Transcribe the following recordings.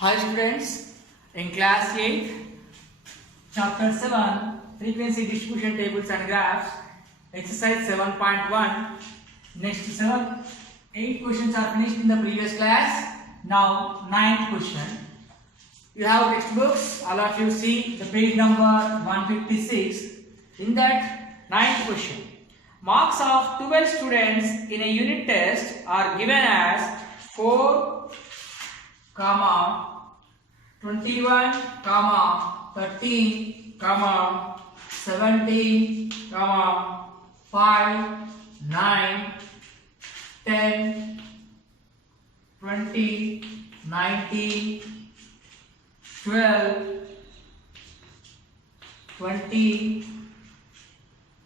Hi students, in class 8, chapter 7, frequency distribution tables and graphs, exercise 7.1. Next 8 questions are finished in the previous class. Now 9th question. You have textbooks, all of you see the page number 156. In that 9th question, marks of 12 students in a unit test are given as 4, 21, 13, 17, 5, 9, 10, 20, 19, 12, 20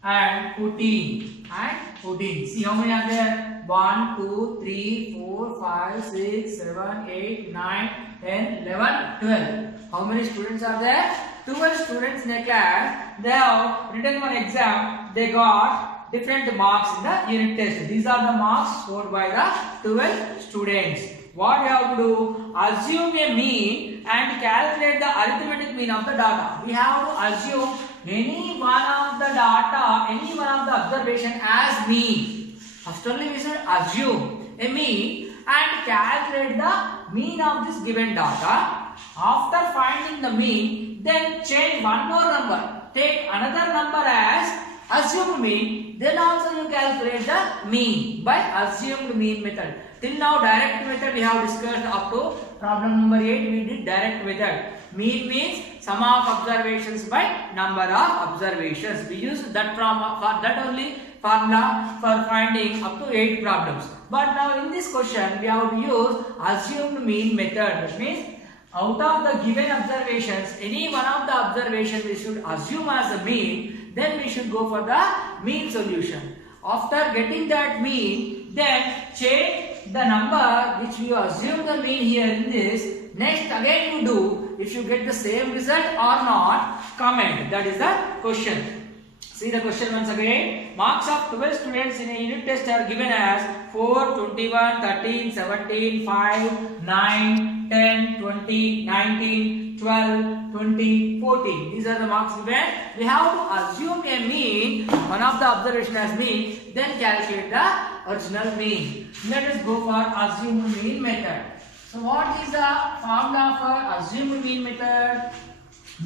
and 14 and 14. See how many are there? 1, 2, 3, 4, 5, 6, 7, 8, 9, 10, 11, 12. How many students are there? 12 students in a class. They have written one exam. They got different marks in the unit test. These are the marks scored by the 12 students. What you have to do? Assume a mean and calculate the arithmetic mean of the data. We have to assume any one of the data, any one of the observation as mean. First only we should assume a mean and calculate the mean of this given data. After finding the mean, then change one more number. Take another number as assumed mean. Then also you calculate the mean by assumed mean method. Till now direct method we have discussed up to problem number 8. We did direct method. Mean means sum of observations by number of observations. We use that for that only formula for finding up to 8 problems. But now in this question we have to use assumed mean method. That means out of the given observations, any one of the observations we should assume as a mean. Then we should go for the mean solution. After getting that mean, then change the number which we assume the mean here in this. Next again you do. If you get the same result or not, comment. That is the question. See the question once again. Marks of 12 students in a unit test are given as 4, 21, 13, 17, 5, 9, 10, 20, 19, 12, 20, 14. These are the marks given. We have to assume a mean, one of the observation as mean, then calculate the original mean. Let us go for assumed mean method. So what is the formula for assumed mean method?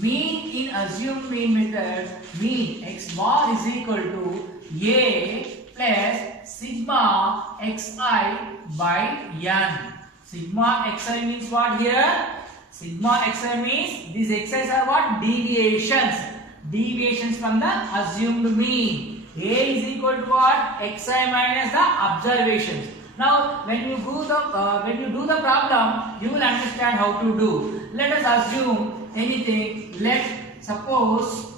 Mean in assumed mean method, mean x bar is equal to a plus sigma xi by n. Sigma xi means what here? Sigma xi means these xi's are what? Deviations. Deviations from the assumed mean. A is equal to what? Xi minus the observations. Now, when you do the problem, you will understand how to do. Let us assume anything. Let's suppose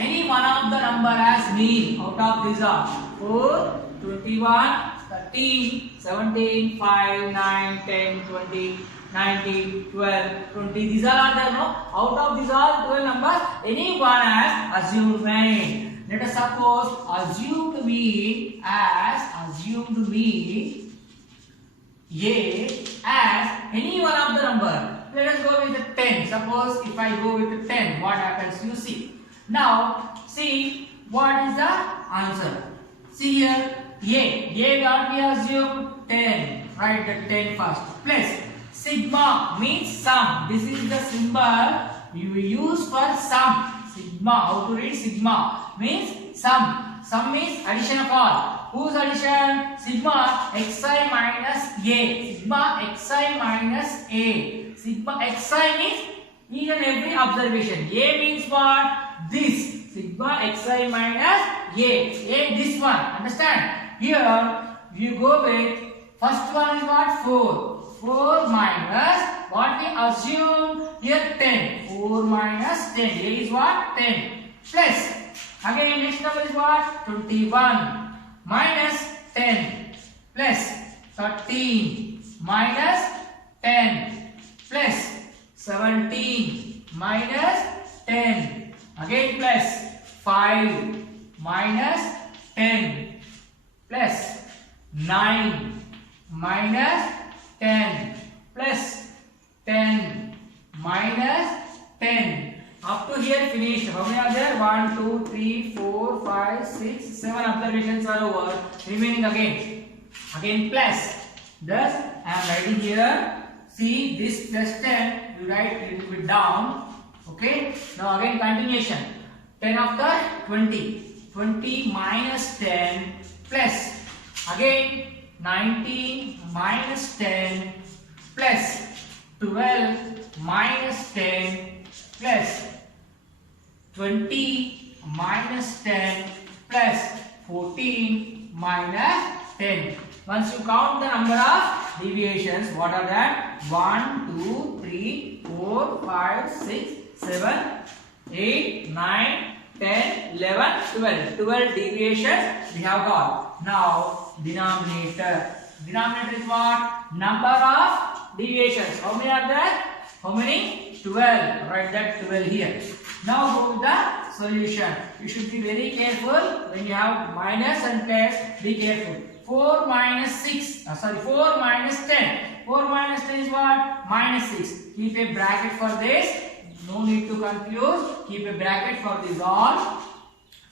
any one of the number as mean out of these are 4, 21, 13, 17, 5, 9, 10, 20, 19, 12, 20. These are there, no? Out of these all 12 numbers, any one as assumed mean. Let us suppose assumed mean A as any one of the number. Let us go with the 10. Suppose if I go with the 10, what happens? You see. Now, see what is the answer. See here, A got we assume 10. Write the 10 first. Plus sigma means sum. This is the symbol you use for sum. Sigma. How to read sigma? Means sum. Sum means addition of all. Whose addition? Sigma xi minus a. Sigma xi minus a. Sigma xi means each and every observation. A means what? This. Sigma xi minus a. A this one. Understand? Here you go with first one is what? 4. 4 minus what we assume here 10. 4 minus 10. A is what? 10. Plus again next number is what? 21 minus 10 plus 13 minus 10 plus 17 minus 10 again plus 5 minus 10 plus 9 minus 10 plus 10 minus 10. Up to here finished. How many are there? 1, 2, 3, 4, 5, 6, 7 observations are over. Remaining again plus. Thus I am writing here. See this plus 10. You write a little bit down. Okay. Now again continuation. 10 after 20. 20 minus 10 plus again 19 minus 10 plus 12 minus 10 plus 20 minus 10 plus 14 minus 10. Once you count the number of deviations, what are that? 1, 2, 3, 4, 5, 6, 7, 8, 9, 10, 11, 12. 12 deviations we have got. Now denominator. Denominator is what? Number of deviations. How many are there? How many? 12. Write that 12 here. Now go with the solution. You should be very careful when you have minus and plus. Be careful. 4 minus 6. 4 minus 10. 4 minus 10 is what? Minus 6. Keep a bracket for this. No need to confuse. Keep a bracket for these all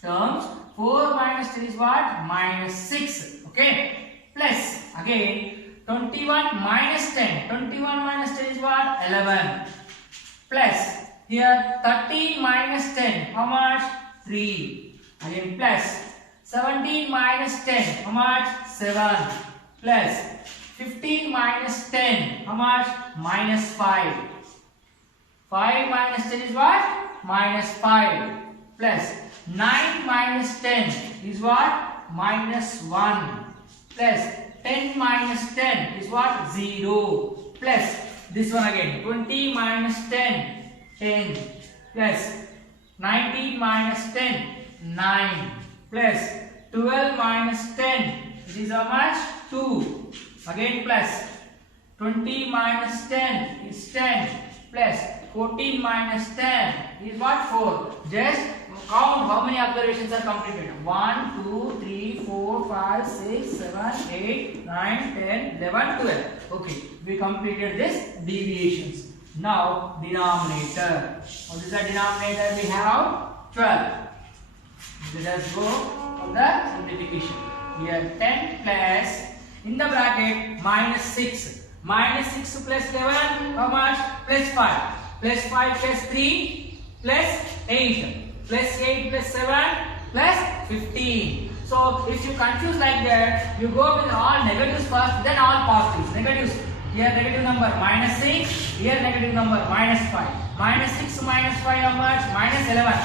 terms. 4 minus 10 is what? Minus 6. Okay. Plus again 21 minus 10. 21 minus 10 is what? 11. Plus here 13 minus 10. How much? 3. Again plus 17 minus 10. How much? 7. Plus 15 minus 10. How much? Minus 5. 5 minus 10 is what? Minus 5. Plus 9 minus 10 is what? Minus 1. Plus 10 minus 10 is what? 0. Plus this one again. 20 minus 10. 10. Plus 19 minus 10. 9. Plus 12 minus 10. It is how much? 2. Again plus 20 minus 10 is 10. Plus 14 minus 10 is what? 4. Just count how many observations are completed. 1, 2, 3, 4, 5, 6, 7, 8, 9, 10, 11, 12. Okay, we completed this deviations. Now denominator. What is the denominator? We have 12. Let us go for the simplification. Here 10 plus in the bracket minus 6. Minus 6 plus 11, how much? Plus 5. Plus 5 plus 3 plus 8. Plus 8 plus 7 plus 15. So if you confuse like that, you go with all negatives first, then all positives. Negatives. Here negative number minus 6. Here negative number minus 5. Minus 6 minus 5 how much? Minus 11.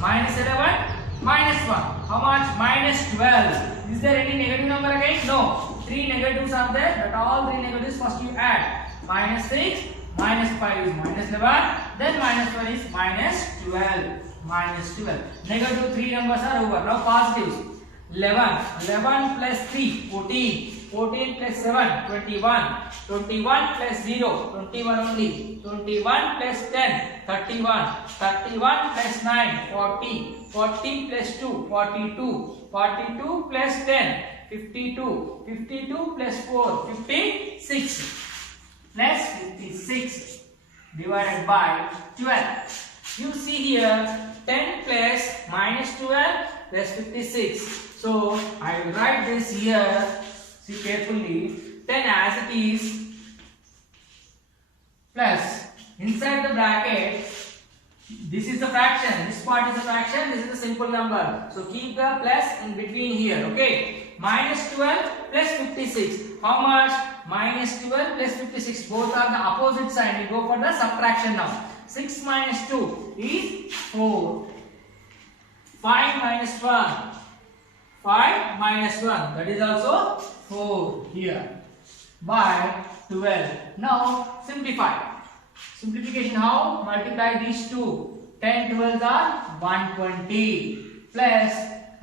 Minus 11. Minus 1. How much? Minus 12. Is there any negative number again? No. 3 negatives are there, but all 3 negatives first you add. Minus 6, minus 5 is minus 11, then minus 1 is minus 12. Minus 12. Negative 3 numbers are over. Now positives. 11. 11 plus 3, 14. 14 plus 7, 21. 21 plus 0, 21 only. 21 plus 10, 31. 31 plus 9, 40. 40 plus 2, 42. 42 plus 10, 52. 52 plus 4, 56. Plus 56 divided by 12. You see here 10 plus minus 12 plus 56. So I will write this here. See carefully. 10 as it is plus inside the bracket. This is the fraction. This part is a fraction. This is a simple number. So keep the plus in between here. Okay. Minus 12 plus 56. How much? Minus 12 plus 56. Both are the opposite side. We go for the subtraction now. 6 minus 2 is 4. 5 minus 1. 5 minus 1. That is also 4 here. By 12. Now simplify. Simplification how? Multiply these two. 10 12s are 120 plus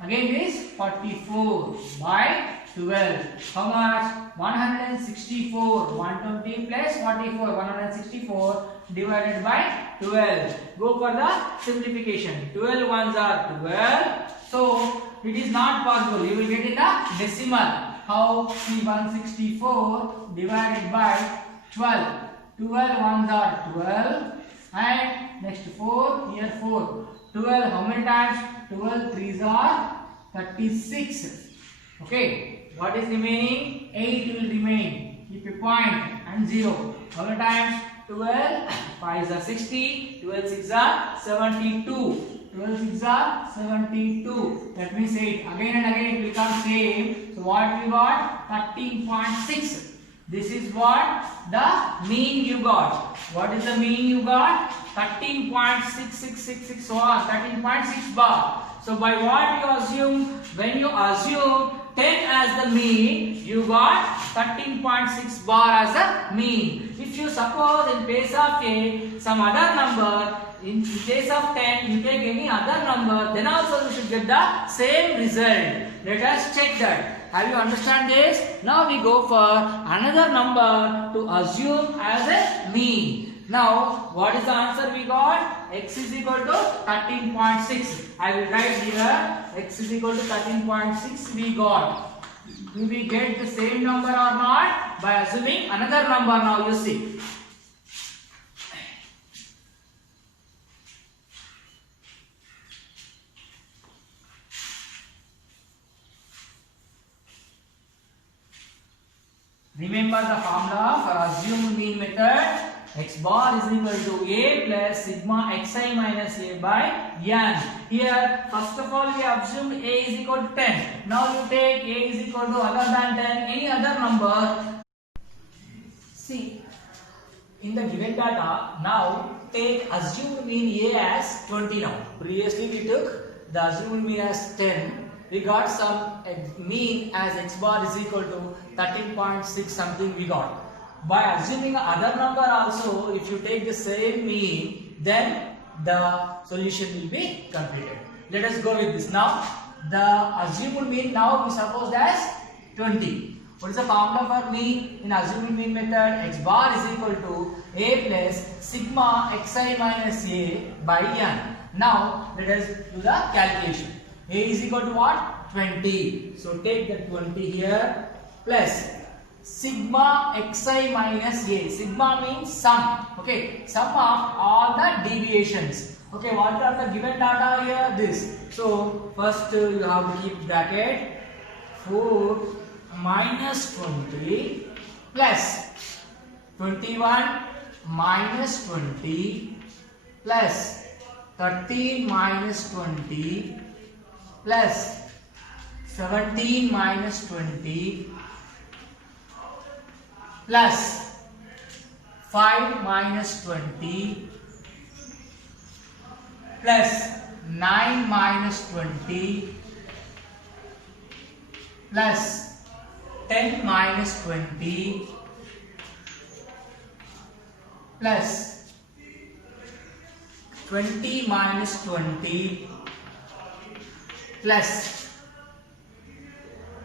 again this 44 by 12. How much? 164. 120 plus 44. 164 divided by 12. Go for the simplification. 12 ones are 12. So it is not possible. You will get in the decimal. How? See 164 divided by 12. 12 ones are 12. And next 4, here 4. 12, how many times? 12 threes are 36. Okay. What is remaining? 8 will remain. Keep a point and 0. How many times? 12 5s are 60. 12 6s are 72. 12 6s are 72. That means 8. Again and again it will come same. So what we got? 13.6. This is what the mean you got. What is the mean you got? 13.6666 or 13.6 bar. So by what you assume? When you assume 10 as the mean, you got 13.6 bar as the mean. If you suppose in place of a some other number, in case of 10 you take any other number, then also you should get the same result. Let us check that. Have you understand this? Now we go for another number to assume as a mean. Now what is the answer we got? X is equal to 13.6. I will write here x is equal to 13.6 we got. Do we get the same number or not? By assuming another number now you see. Remember the formula for assumed mean method. X bar is equal to A plus sigma xi minus A by n. Here, first of all, we assumed A is equal to 10. Now you take A is equal to other than 10, any other number. See, in the given data, now take assumed mean A as 20 now. Previously we took the assumed mean as 10. We got some mean as x bar is equal to 13.6 something we got. By assuming other number also, if you take the same mean, then the solution will be completed. Let us go with this now. The assumed mean now we suppose as 20. What is the formula for mean? In assuming mean method, x bar is equal to A plus sigma xi minus A by n. Now let us do the calculation. A is equal to what? 20. So take the 20 here plus sigma xi minus A. Sigma means sum. Okay, sum of all the deviations. Okay, what are the given data here? This. So first you have to keep bracket 4 minus 20 plus 21 minus 20 plus 13 minus 20 plus 17 minus 20 plus 5 minus 20 plus 9 minus 20 plus 10 minus 20 plus 20 minus 20 plus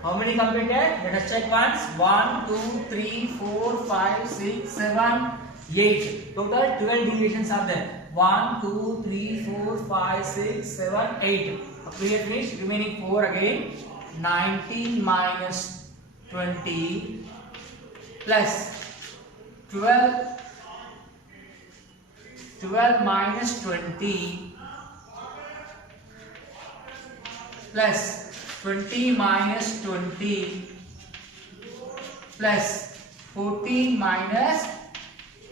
how many completed? Let us check once. 1, 2, 3, 4, 5, 6, 7, 8. Total 12 deviations are there. 1, 2, 3, 4, 5, 6, 7, 8. Clear finish. Remaining 4 again. 19 minus 20 plus 12 minus 20 plus 20 minus 20 plus 14 minus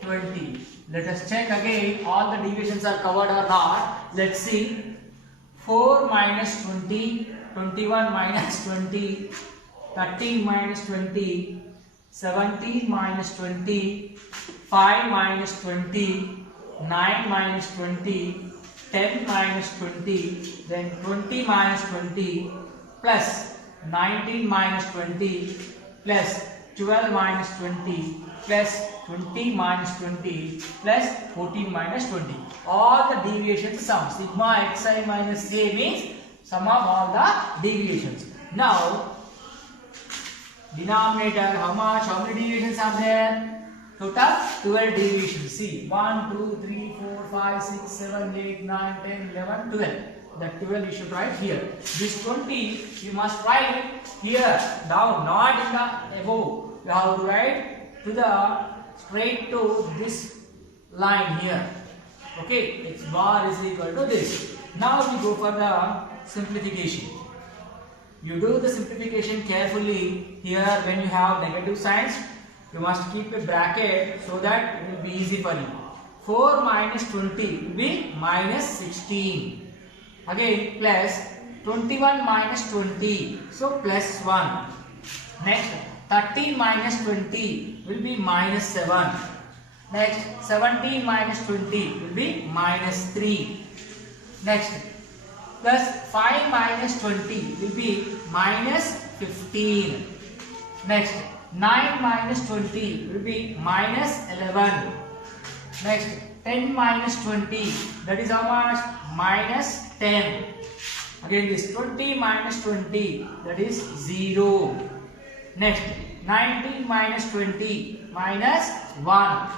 20. Let us check again all the deviations are covered or not. Let's see. 4 minus 20, 21 minus 20, 13 minus 20, 17 minus 20, 5 minus 20, 9 minus 20, 10 minus 20, then 20 minus 20 plus 19 minus 20 plus 12 minus 20 plus 20 minus 20 plus 14 minus 20. All the deviations sum. Sigma xi minus A means sum of all the deviations. Now, denominator, how many deviations are there? Total 12 deviations. See, 1, 2, 3, 4, 5, 6, 7, 8, 9, 10, 11, 12. That 12 you should write here. This 20 you must write here down, not in the above. You have to write to the straight to this line here. Okay, x bar is equal to this. Now we go for the simplification. You do the simplification carefully. Here when you have negative signs, you must keep a bracket so that it will be easy for you. 4 minus 20 will be minus 16. Again plus 21 minus 20, so plus 1. Next 13 minus 20 will be minus 7. Next 17 minus 20 will be minus 3. Next plus 5 minus 20 will be minus 15. Next 9 minus 20 will be minus 11. Next 10 minus 20, that is how much? Minus 10. Again this 20 minus 20, that is 0. Next 19 minus 20 minus 1.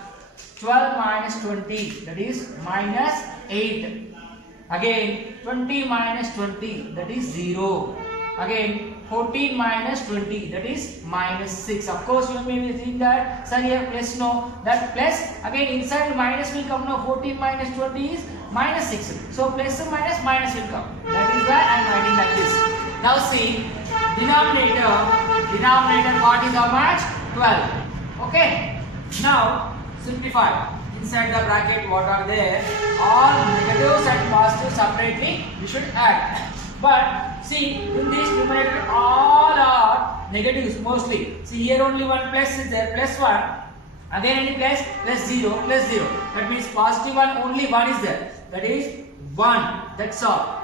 12 minus 20, that is minus 8. Again 20 minus 20, that is 0. Again 14 minus 20, that is minus 6. Of course you may think that sir here plus, no, that plus again inside minus will come. No, 14 minus 20 is minus 6. So plus and minus will come. That is why I am writing like this. Now see, denominator part is how much? 12. Okay. Now simplify. Inside the bracket what are there? All negatives and positives separately we should add. But see, in this numerator all are negatives mostly. See here only one plus is there, plus 1. Again any plus, plus 0, plus 0. That means positive one, only 1 is there. That is 1. That's all.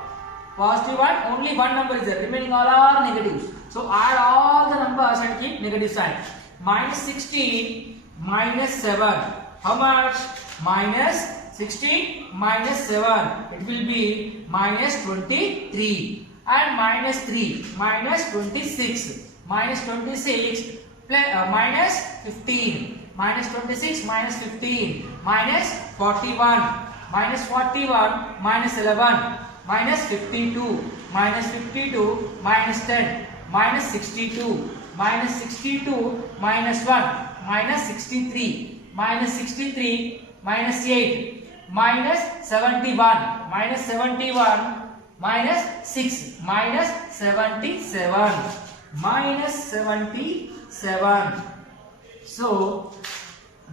Positive one, only one number is there. Remaining all are negatives. So add all the numbers and keep negative sign. Minus 16 minus 7. How much? Minus 16 minus 7. It will be minus 23. And minus 3 minus 26. Minus 26 minus 15. Minus 26 minus 15. Minus 41. Minus 41 minus 11. Minus 52. Minus 52 minus 10. Minus 62. Minus 62 minus 1. Minus 63. Minus 63 minus 8. Minus 71. Minus 71 minus 6. Minus 77. Minus 77. So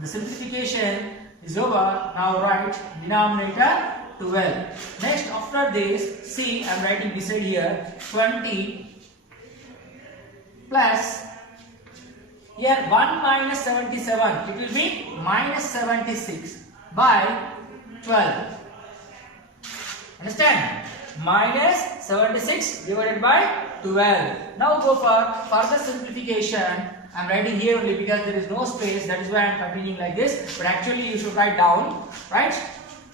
the simplification is over. Now write denominator 12. Next after this, see I am writing beside here 20 plus here 1 minus 77, it will be minus 76 by 12. Understand? Minus 76 divided by 12. Now go for further simplification. I am writing here only because there is no space, that is why I am continuing like this. But actually you should write down, right?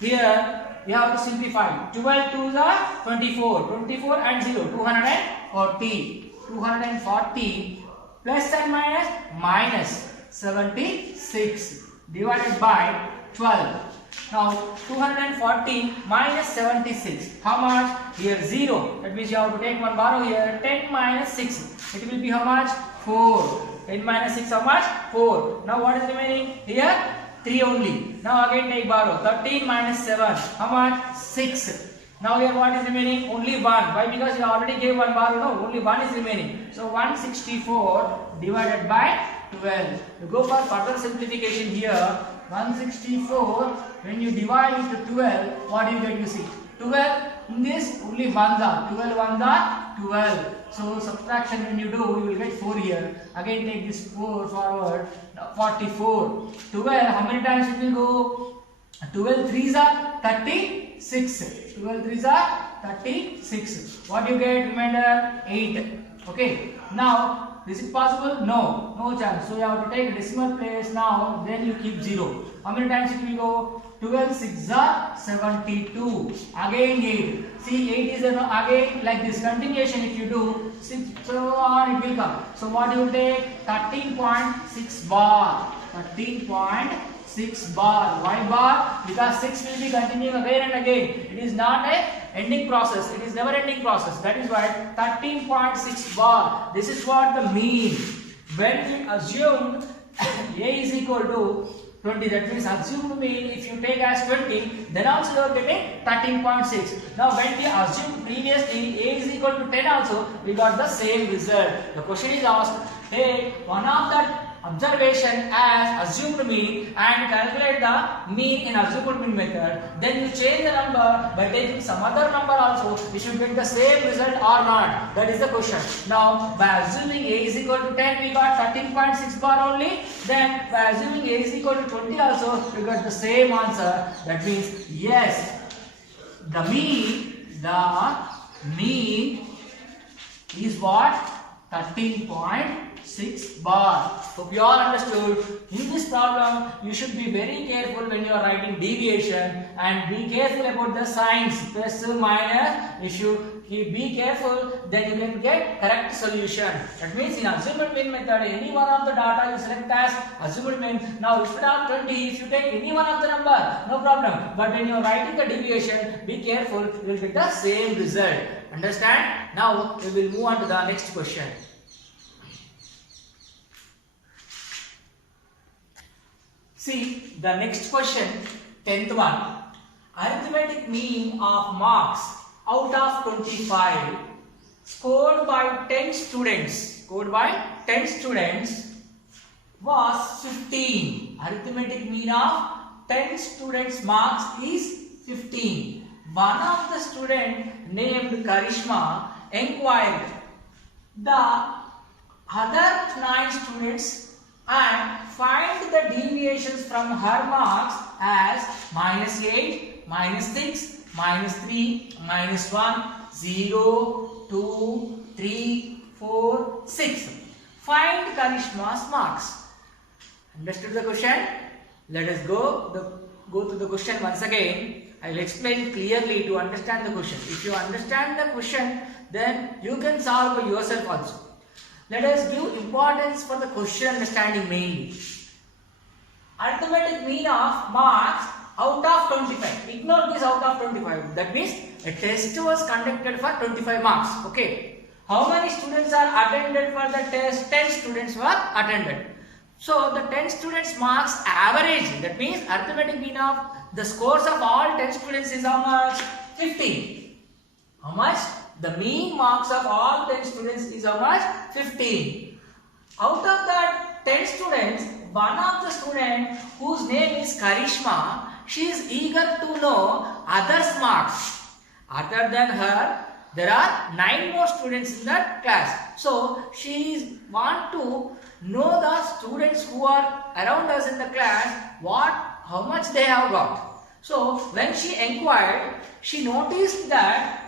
Here we have to simplify. 12 to the 24. 24 and 0. 240. 240 plus and minus minus 76 divided by 12. Now 240 minus 76. How much? Here 0. That means you have to take one borrow here. 10 minus 6. It will be how much? 4. 10 minus 6 how much? 4. Now what is remaining? Here 3 only. Now again take borrow. 13 minus 7. How much? 6. Now here what is remaining? Only 1. Why? Because you already gave one borrow. No, only 1 is remaining. So 164 divided by 12. You go for further simplification here. 164, when you divide into 12, what you get to see? 12, in this only 1s are. 12 1s are 12. So subtraction when you do, you will get 4 here. Again take this 4 forward. Now 44. 12, how many times it will go? 12 3s are 36. 12 3s are 36. What you get? Remainder 8. Okay. Now is it possible? No, no chance. So you have to take decimal place now, then you keep 0. How many times it will go? 12 6 are 72. Again 8. See 8 is again like this continuation. If you do 6, so on it will come. So what you will take? 13.6 bar. 13.6 bar. Why bar? Because 6 will be continuing again and again. It is not a ending process. It is never ending process. That is why 13.6 bar. This is what the mean. When we assume A is equal to 20. That means assumed mean if you take as 20, then also you are getting 13.6. Now when we assumed previously A is equal to 10 also, we got the same result. The question is asked, take one of the observation as assumed mean and calculate the mean in assumed mean method. Then you change the number by taking some other number also. You should get the same result or not. That is the question. Now by assuming A is equal to 10, we got 13.6 bar only. Then by assuming A is equal to 20 also, we got the same answer. That means yes, the mean is what? 13.6 bar. Hope you all understood. In this problem, you should be very careful when you are writing deviation and be careful about the signs, plus, minus. If you be careful, then you can get correct solution. That means in assumed mean method, any one of the data you select as assumed mean. Now instead of 20, if you take any one of the number, no problem. But when you are writing the deviation, be careful, you will get the same result. Understand? Now we will move on to the next question. See the next question, 10th one. Arithmetic mean of marks out of 25 scored by 10 students. Was 15. Arithmetic mean of 10 students marks is 15. One of the student named Karishma inquired the other 9 students and find the deviations from her marks as -8, -6, -3, -1, 0, 2, 3, 4, 6. Find Karishma's marks. Understood the question? Let us go to the question once again. I will explain clearly to understand the question. If you understand the question, then you can solve by yourself also. Let us give importance for the question understanding mainly. Arithmetic mean of marks out of 25. Ignore this out of 25. That means a test was conducted for 25 marks. Okay. How many students are attended for the test? 10 students were attended. So the 10 students marks average. That means arithmetic mean of the scores of all 10 students is how much? 15. How much? The mean marks of all 10 students is how much? 15. Out of that 10 students, one of the students whose name is Karishma, she is eager to know others' marks. Other than her, there are 9 more students in that class. So she want to know the students who are around us in the class, how much they have got. So when she inquired, she noticed that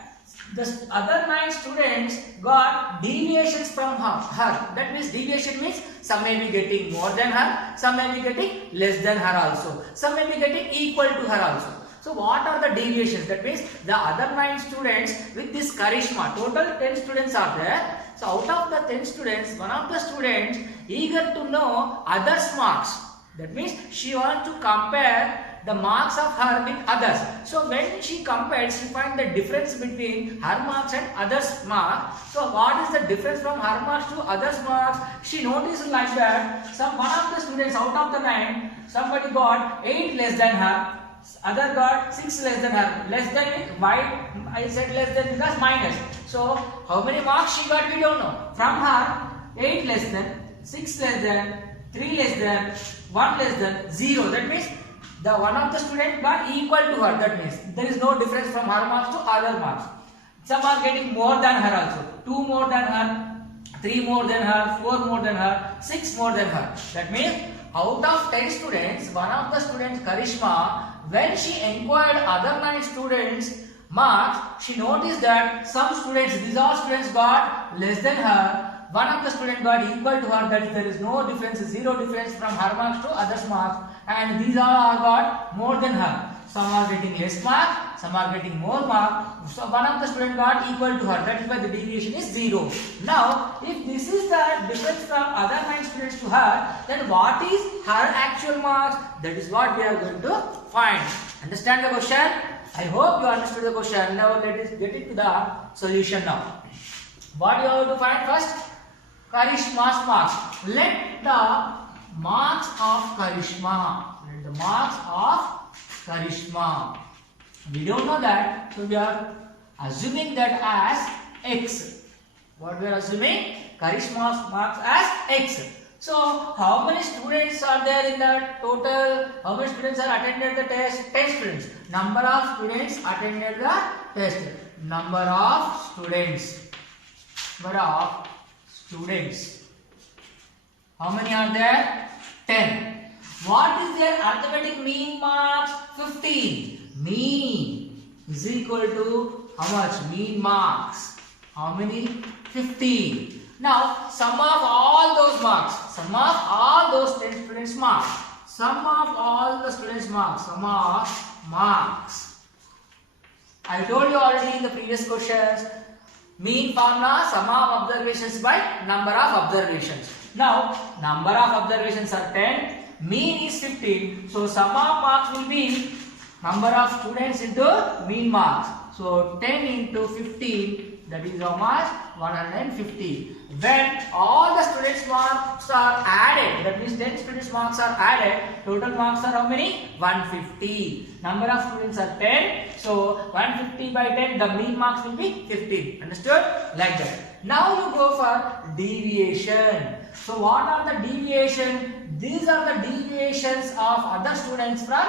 the other 9 students got deviations from her. That means deviation means some may be getting more than her, some may be getting less than her also, some may be getting equal to her also. So what are the deviations? That means the other 9 students with this Karishma, total 10 students are there. So out of the 10 students, one of the students eager to know others' marks. That means she wants to compare the marks of her with others. So when she compared, she find the difference between her marks and others' marks. So what is the difference from her marks to others' marks? She noticed like that one of the students out of the 9, somebody got 8 less than her, other got 6 less than her. Less than means why I said less than because minus. So how many marks she got we don't know. From her 8 less than, 6 less than, 3 less than, 1 less than, 0. That means the one of the student got equal to her. That means there is no difference from her marks to other marks. Some are getting more than her also. 2 more than her, 3 more than her, 4 more than her, 6 more than her. That means out of 10 students, one of the students, Karishma, when she inquired other 9 students' marks, she noticed that some students, these all students got less than her. One of the students got equal to her, that there is no difference, 0 difference from her marks to others' marks, and these all are got more than her. Some are getting less mark, some are getting more mark. So one of the students got equal to her, that is why the deviation is 0. Now, if this is the difference from other 9 students to her, then what is her actual marks? That is what we are going to find. Understand the question? I hope you understood the question. Now let us get into the solution now. What you have to find first? Karishma's marks. Let the marks Karishma. The marks of Karishma. We don't know that, so we are assuming that as X. What we are assuming? Karishma's marks as X. So, how many students are there in the total? How many students are attended the test? 10 students. Number of students attended the test. Number of students. Number of students. How many are there? 10. What is their arithmetic mean marks? 15. Mean is equal to how much? Mean marks. How many? 15. Now, sum of all those marks. Sum of all those 10 students' marks. Sum of all the students' marks. Sum of marks. I told you already in the previous questions. Mean formula, sum of observations by number of observations. Now, number of observations are 10. Mean is 15. So, sum of marks will be number of students into mean marks. So, 10 into 15, that is how much? 150. When all the students' marks are added, that means 10 students' marks are added, total marks are how many? 150. Number of students are 10. So, 150 by 10, the mean marks will be 15. Understood? Like that. Now, you go for deviation. So, what are the deviation? These are the deviations of other students from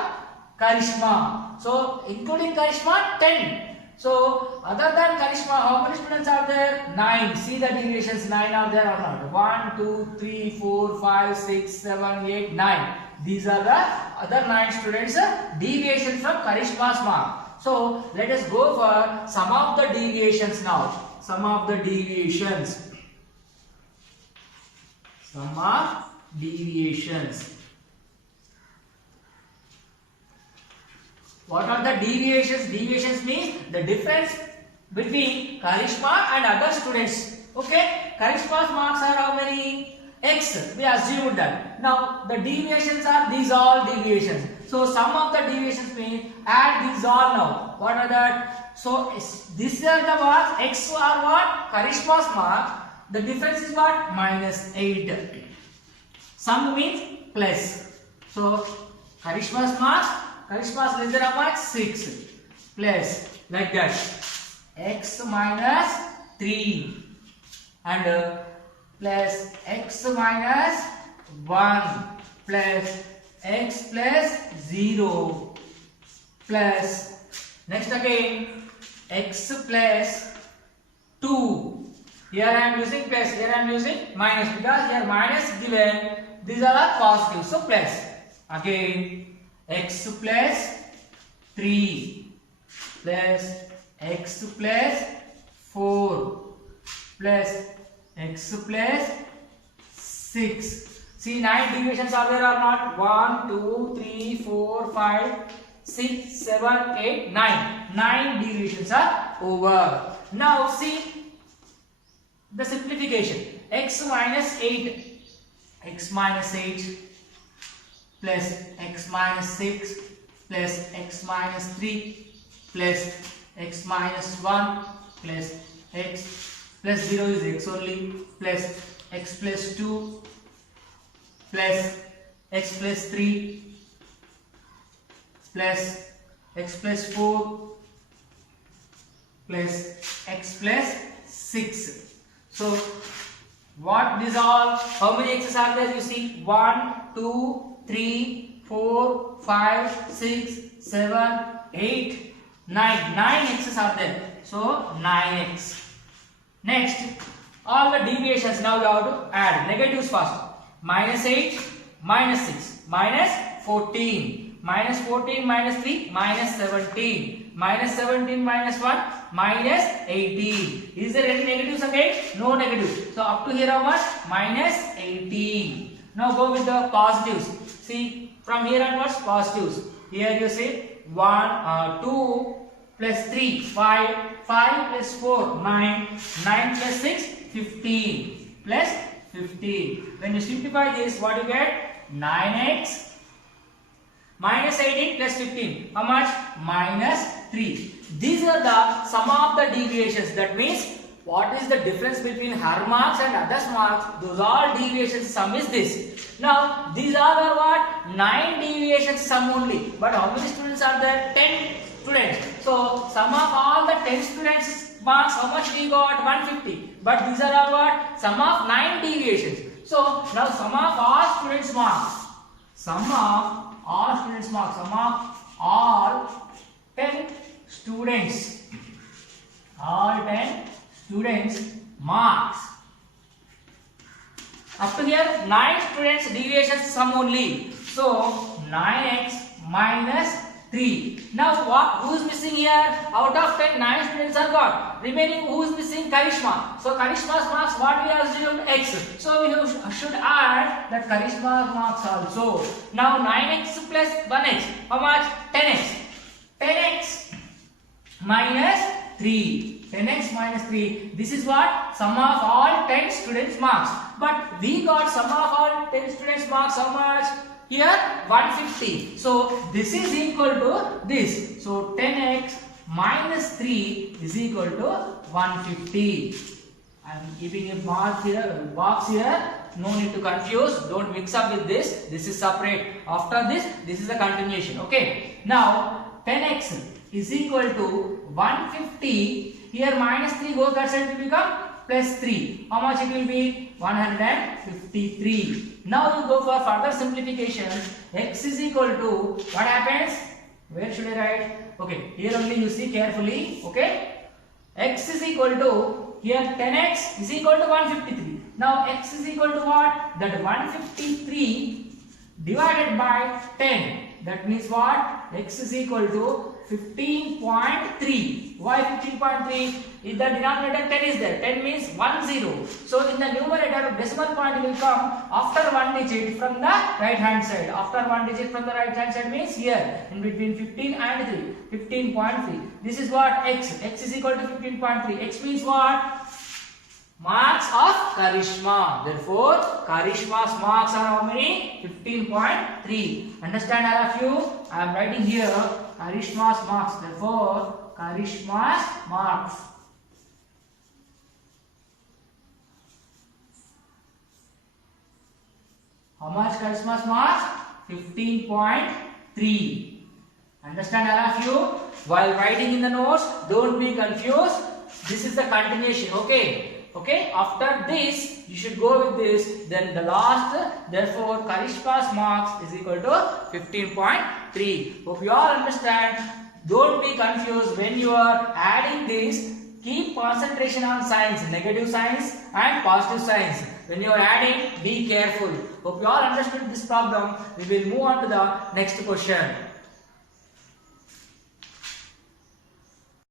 Karishma. So, including Karishma, 10. So, other than Karishma, how many students are there? 9. See the deviations, 9 are there or not? 1, 2, 3, 4, 5, 6, 7, 8, 9. These are the other 9 students' deviations from Karishma's mark. So, let us go for some of the deviations now. Some of the deviations. Some of deviations. What are the deviations? Deviations means the difference between Karishma and other students. Okay? Karishma's marks are how many? X. We assumed that. Now, the deviations are these all deviations. So, sum of the deviations means add these all now. What are that? So, these are the marks. X are what? Karishma's mark. The difference is what? Minus 8. Sum means plus. So, Karishma's marks. Karishma's less than how much? 6 plus like that. X minus 3 and plus X minus 1 plus X plus 0 plus next again X plus 2. Here I am using plus, here I am using minus because here minus given. These are all positive. So plus again. X plus 3 plus X plus 4 plus X plus 6. See 9 deviations are there or not? 1, 2, 3, 4, 5, 6, 7, 8, 9. 9 deviations are over. Now see the simplification. X minus 8. X minus 8. Plus X minus 6 plus X minus 3 plus X minus 1 plus X plus 0 is X only plus X plus 2 plus X plus 3 plus X plus 4 plus X plus 6. So, what these all? How many X's are there? You see 1, 2, 3, 4, 5, 6, 7, 8, 9. 9 X's are there. So, 9X. Next, all the deviations now you have to add. Negatives first. Minus 8, minus 6, minus 14, minus 14, minus 3, minus 17, minus 17, minus 1, minus 18. Is there any negatives again? No negatives. So, up to here how much? Minus 18. Now, go with the positives. See, from here onwards, positives. Here you say 2 plus 3, 5, 5 plus 4, 9, 9 plus 6, 15, plus 15. When you simplify this, what you get? 9x minus 18 plus 15. How much? Minus 3. These are the sum of the deviations. That means, what is the difference between her marks and others' marks? Those all deviations, sum is this. Now, these all are what? 9 deviations sum only. But how many students are there? 10 students. So sum of all the 10 students marks, how much we got? 150. But these are all what? Sum of 9 deviations. So now sum of all students marks. Sum of all students marks. Sum of all 10 students. All 10 students marks. Up to here 9 students deviations sum only. So 9x minus 3. Now what? Who is missing here? Out of 10, 9 students are gone. Remaining who is missing? Karishma. So Karishma's marks what we assumed? X. So we should add that Karishma's marks also. Now 9x plus 1x. How much? 10x. 10x minus 3. 10x minus 3. This is what? Sum of all 10 students marks. But we got sum of all 10 students marks how much? Here 150. So this is equal to this. So 10x minus 3 is equal to 150. I am keeping a mark here, box here. No need to confuse. Don't mix up with this. This is separate. After this, this is the continuation. Okay. Now 10x is equal to 150. Here minus 3 goes that side will become plus 3. How much it will be? 153. Now you go for further simplification. X is equal to, what happens? Where should I write? Okay, here only you see carefully. Okay, x is equal to, here 10x is equal to 153. Now x is equal to what? That 153 divided by 10. That means what? X is equal to 15.3. Why 15.3? If the denominator 10 is there, 10 means 10. So in the numerator, decimal point will come after one digit from the right hand side. After one digit from the right hand side means here, in between 15 and 3, 15.3. This is what? X. X is equal to 15.3. X means what? Marks of Karishma. Therefore, Karishma's marks are how many? 15.3. Understand all of you? I am writing here Karishma's marks. Therefore, Karishma's marks. How much Karishma's marks? 15.3. Understand all of you? While writing in the notes, don't be confused. This is the continuation. Okay. Okay, after this you should go with this, then the last, therefore Karishma's marks is equal to 15.3. Hope you all understand. Don't be confused when you are adding this. Keep concentration on signs, negative signs and positive signs. When you are adding, be careful. Hope you all understood this problem. We will move on to the next question.